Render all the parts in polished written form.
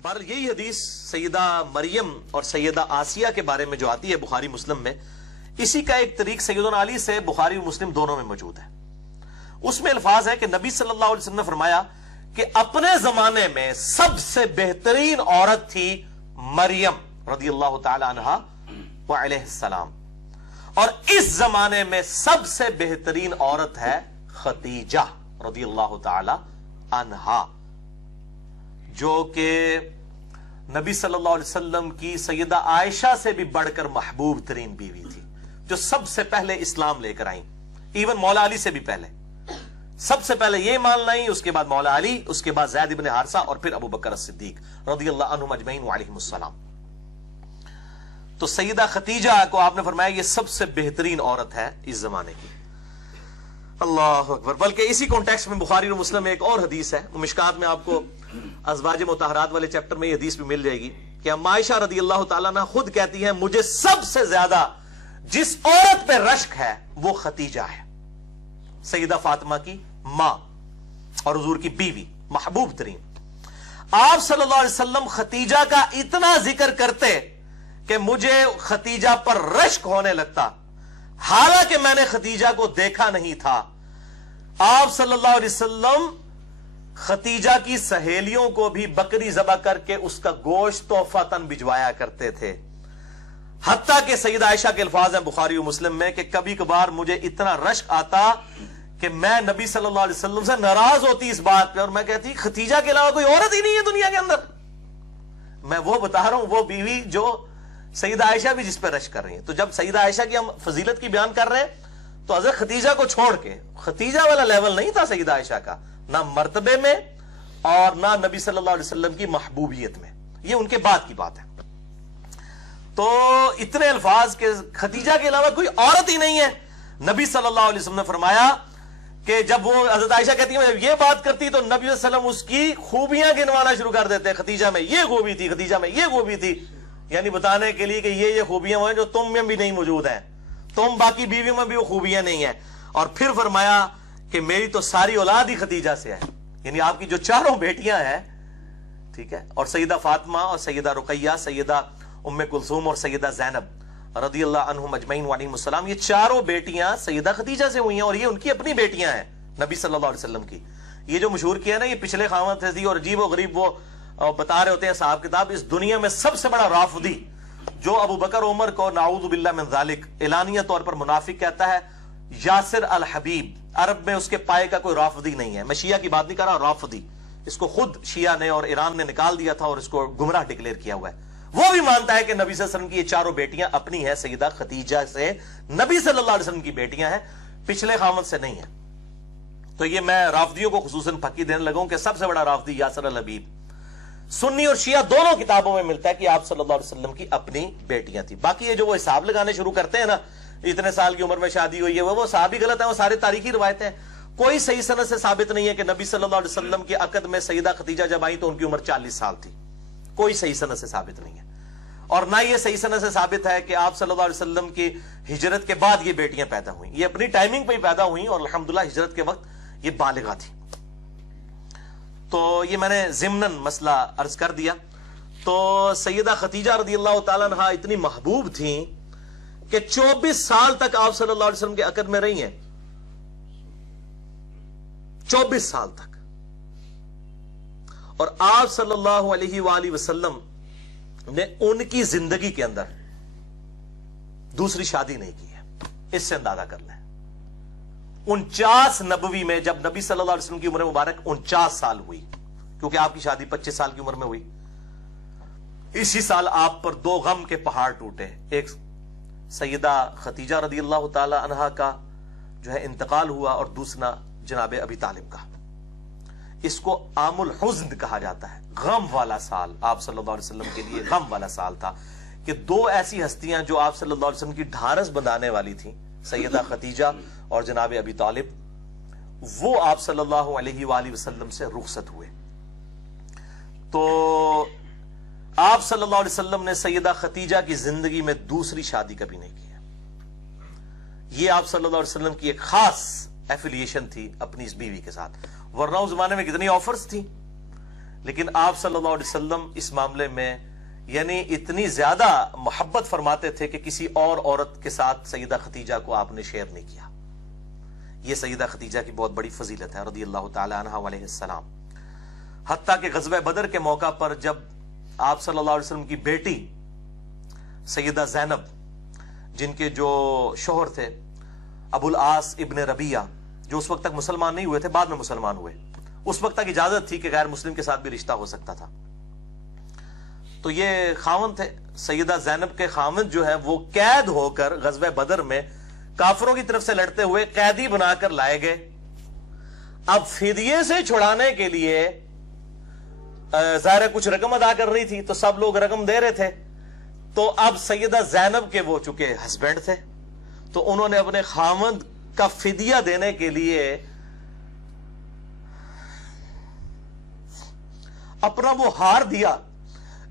بہرحال یہی حدیث سیدہ مریم اور سیدہ آسیہ کے بارے میں جو آتی ہے بخاری مسلم میں، اسی کا ایک طریق سیدنا علی سے بخاری و مسلم دونوں میں موجود ہے۔ اس میں الفاظ ہے کہ نبی صلی اللہ علیہ وسلم نے فرمایا کہ اپنے زمانے میں سب سے بہترین عورت تھی مریم رضی اللہ تعالی عنہا وعلیہ السلام، اور اس زمانے میں سب سے بہترین عورت ہے خدیجہ رضی اللہ تعالی عنہا، جو کہ نبی صلی اللہ علیہ وسلم کی سیدہ عائشہ سے بھی بڑھ کر محبوب ترین بیوی تھی، جو سب سے پہلے اسلام لے کر آئیں، ایون مولا علی سے بھی پہلے۔ سب سے پہلے یہ مان لائیں، اس کے بعد مولا علی، اس کے بعد زید بن حارثہ، اور پھر ابو بکر الصدیق رضی اللہ عنہم اجمعین وعلیہم السلام۔ تو سیدہ خدیجہ کو آپ نے فرمایا یہ سب سے بہترین عورت ہے اس زمانے کی۔ اللہ اکبر۔ بلکہ اسی کانٹیکسٹ میں بخاری اور مسلم میں ایک اور حدیث ہے، مشکات میں آپ کو ازواج مطہرات والے چیپٹر میں یہ حدیث بھی مل جائے گی کہ اما عائشہ رضی اللہ تعالیٰ عنہ خود کہتی ہیں مجھے سب سے زیادہ جس عورت پہ رشک ہے وہ خدیجہ ہے، سیدہ فاطمہ کی ماں اور حضور کی بیوی، محبوب ترین۔ آپ صلی اللہ علیہ وسلم خدیجہ کا اتنا ذکر کرتے کہ مجھے خدیجہ پر رشک ہونے لگتا، حالانکہ میں نے خدیجہ کو دیکھا نہیں تھا۔ آپ صلی اللہ علیہ وسلم خدیجہ کی سہیلیوں کو بھی بکری ذبح کر کے اس کا گوشت تحفۃً بھجوایا کرتے تھے، حتیٰ کہ سیدہ عائشہ کے الفاظ ہیں بخاری و مسلم میں کہ کبھی کبھار مجھے اتنا رشک آتا کہ میں نبی صلی اللہ علیہ وسلم سے ناراض ہوتی اس بات پہ، اور میں کہتی خدیجہ کے علاوہ کوئی عورت ہی نہیں ہے دنیا کے اندر۔ میں وہ بتا رہا ہوں، وہ بیوی جو سیدہ عائشہ بھی جس پہ رشک کر رہی ہیں۔ تو جب سیدہ عائشہ کی ہم فضیلت کی بیان کر رہے ہیں تو حضرت خدیجہ کو چھوڑ کے، خدیجہ والا لیول نہیں تھا سیدہ عائشہ کا، نہ مرتبے میں اور نہ نبی صلی اللہ علیہ وسلم کی محبوبیت میں، یہ ان کے بعد کی بات ہے۔ تو اتنے الفاظ کہ خدیجہ کے علاوہ کوئی عورت ہی نہیں ہے۔ نبی صلی اللہ علیہ وسلم نے فرمایا کہ جب وہ حضرت عائشہ کہتی ہے جب یہ بات کرتی تو نبی صلی اللہ علیہ وسلم اس کی خوبیاں گنوانا شروع کر دیتے، خدیجہ میں یہ خوبی تھی، خدیجہ میں یہ خوبی تھی، یعنی بتانے کے لیے کہ یہ خوبیاں ہیں جو تم میں بھی نہیں موجود ہیں، تم باقی بیویوں میں بھی وہ خوبیاں نہیں ہیں۔ اور پھر فرمایا کہ میری تو ساری اولاد ہی خدیجہ سے ہے، یعنی آپ کی جو چاروں بیٹیاں ہیں، ٹھیک ہے، اور سیدہ فاطمہ اور سیدہ رقیہ، سیدہ ام کلثوم اور سیدہ زینب رضی اللہ عنہم اجمعین وعلیہم السلام، یہ چاروں بیٹیاں سیدہ خدیجہ سے ہوئی ہیں، اور یہ ان کی اپنی بیٹیاں ہیں نبی صلی اللہ علیہ وسلم کی۔ یہ جو مشہور کیا نا یہ پچھلے خاوند تھے اور عجیب و غریب وہ بتا رہے ہوتے ہیں صاحب کتاب، اس دنیا میں سب سے بڑا رافضی جو ابو بکر عمر کو نعوذ باللہ من ذالک اعلانیہ طور پر منافق کہتا ہے، یاسر الحبیب، عرب میں اس کے پائے کا کوئی رافضی نہیں ہے۔ میں شیعہ کی بات نہیں کر رہا، رافضی، اس کو خود شیعہ نے اور ایران نے نکال دیا تھا اور اس کو گمراہ ڈکلیئر کیا ہوا ہے۔ وہ بھی مانتا ہے کہ نبی صلی اللہ علیہ وسلم کی یہ چاروں بیٹیاں اپنی ہیں، سیدہ خدیجہ سے نبی صلی اللہ علیہ وسلم کی بیٹیاں ہیں، پچھلے خامد سے نہیں ہیں۔ تو یہ میں رافضیوں کو خصوصاً پھکی دینے لگا ہوں کہ سب سے بڑا رافضی یاسر الحبیب، سنی اور شیعہ دونوں کتابوں میں ملتا ہے کہ آپ صلی اللہ علیہ وسلم کی اپنی بیٹیاں تھیں۔ باقی یہ جو وہ حساب لگانے شروع کرتے ہیں نا، اتنے سال کی عمر میں شادی ہوئی ہے، وہ صحابہ ہی غلط ہیں، وہ سارے تاریخی روایتیں، کوئی صحیح سند سے ثابت نہیں ہے کہ نبی صلی اللہ علیہ وسلم کے عقد میں سیدہ خدیجہ جب آئی تو ان کی عمر 40 سال تھی، کوئی صحیح سند سے ثابت نہیں ہے۔ اور نہ یہ صحیح سند سے ثابت ہے کہ آپ صلی اللہ علیہ وسلم کی ہجرت کے بعد یہ بیٹیاں پیدا ہوئیں، یہ اپنی ٹائمنگ پہ ہی پیدا ہوئیں اور الحمدللہ ہجرت کے وقت یہ بالغہ تھی۔ تو یہ میں نے ضمناً مسئلہ عرض کر دیا۔ تو سیدہ خدیجہ رضی اللہ تعالیٰ عنہ اتنی محبوب تھیں کہ 24 سال تک آپ صلی اللہ علیہ وسلم کے عقد میں رہی ہیں، 24 سال تک، اور آپ صلی اللہ علیہ وآلہ وسلم نے ان کی زندگی کے اندر دوسری شادی نہیں کی ہے۔ اس سے اندازہ کر لیں 49 نبوی میں جب نبی صلی اللہ علیہ وسلم کی عمر مبارک 49 سال ہوئی، کیونکہ آپ کی شادی 25 سال کی عمر میں ہوئی، اسی سال آپ پر 2 غم کے پہاڑ ٹوٹے، ایک سیدہ خدیجہ رضی اللہ تعالی عنہا کا جو ہے انتقال ہوا، اور دوسرا جناب ابی طالب کا۔ اس کو عام الحزن کہا جاتا ہے، غم والا سال آپ صلی اللہ علیہ وسلم کے لیے غم والا سال تھا کہ 2 ایسی ہستیاں جو آپ صلی اللہ علیہ وسلم کی ڈھارس بندھانے والی تھیں، سیدہ خدیجہ اور جناب ابی طالب، وہ آپ صلی اللہ علیہ وآلہ وسلم سے رخصت ہوئے۔ تو آپ صلی اللہ علیہ وسلم نے سیدہ خدیجہ کی زندگی میں دوسری شادی کبھی نہیں کی ہے۔ یہ آپ صلی اللہ علیہ وسلم کی ایک خاص ایفیلیشن تھی اپنی اس بیوی کے ساتھ، ورنہ اس زمانے میں کتنی آفرز تھی، لیکن آپ صلی اللہ علیہ وسلم اس معاملے میں یعنی اتنی زیادہ محبت فرماتے تھے کہ کسی اور عورت کے ساتھ سیدہ خدیجہ کو آپ نے شیئر نہیں کیا. یہ سیدہ خدیجہ کی بہت بڑی فضیلت ہے رضی اللہ تعالی عنہ علیہ السلام. حتیٰ کہ غزوہ بدر کے موقع پر جب آپ صلی اللہ علیہ وسلم کی بیٹی سیدہ زینب، جن کے جو شوہر تھے ابو العاص ابن ربیعہ، جو اس وقت تک مسلمان نہیں ہوئے تھے، بعد میں مسلمان ہوئے، اس وقت تک اجازت تھی کہ غیر مسلم کے ساتھ بھی رشتہ ہو سکتا تھا. تو یہ خاوند تھے، سیدہ زینب کے خاوند جو ہے وہ قید ہو کر غزوہ بدر میں کافروں کی طرف سے لڑتے ہوئے قیدی بنا کر لائے گئے. اب فدیے سے چھڑانے کے لیے ظاہر کچھ رقم ادا کر رہی تھی تو سب لوگ رقم دے رہے تھے. تو اب سیدہ زینب کے وہ چونکہ ہسبینڈ تھے تو انہوں نے اپنے خاوند کا فدیہ دینے کے لیے اپنا وہ ہار دیا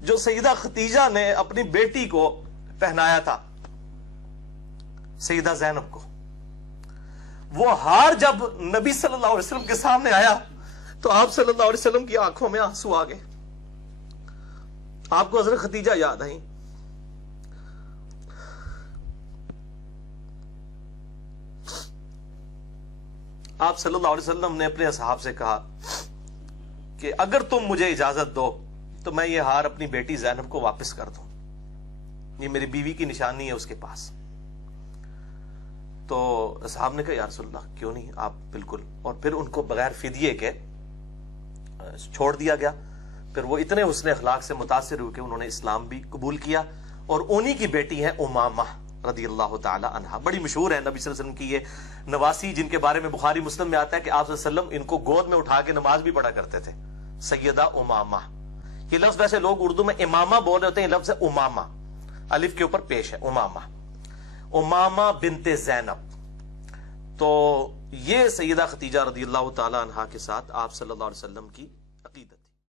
جو سیدہ خدیجہ نے اپنی بیٹی کو پہنایا تھا سیدہ زینب کو. وہ ہار جب نبی صلی اللہ علیہ وسلم کے سامنے آیا تو آپ صلی اللہ علیہ وسلم کی آنکھوں میں آنسو آ گئے. آپ کو حضرت خدیجہ یاد آئی. آپ صلی اللہ علیہ وسلم نے اپنے اصحاب سے کہا کہ اگر تم مجھے اجازت دو تو میں یہ ہار اپنی بیٹی زینب کو واپس کر دوں، یہ میری بیوی کی نشانی ہے اس کے پاس. تو اصحاب نے کہا یا رسول اللہ کیوں نہیں، آپ بالکل. اور پھر ان کو بغیر فدیے کے چھوڑ دیا گیا. پھر وہ اتنے حسن اخلاق سے متاثر ہوئے کہ انہوں نے اسلام بھی قبول کیا. اور انہی کی بیٹی ہے امامہ رضی اللہ تعالی عنہا. بڑی مشہور ہے نبی صلی اللہ علیہ وسلم کی یہ نواسی، جن کے بارے میں بخاری مسلم میں آتا ہے کہ آپ صلی اللہ علیہ وسلم ان کو گود میں اٹھا کے نماز بھی پڑھا کرتے تھے. سیدہ امامہ، یہ لفظ ویسے لوگ اردو میں امامہ بول رہے ہوتے ہیں، یہ لفظ ہے امامہ، الف کے اوپر پیش ہے امامہ، امامہ بنت زینب. تو یہ سیدہ خدیجہ رضی اللہ تعالی عنہا کے ساتھ آپ صلی اللہ علیہ وسلم کی عقیدت.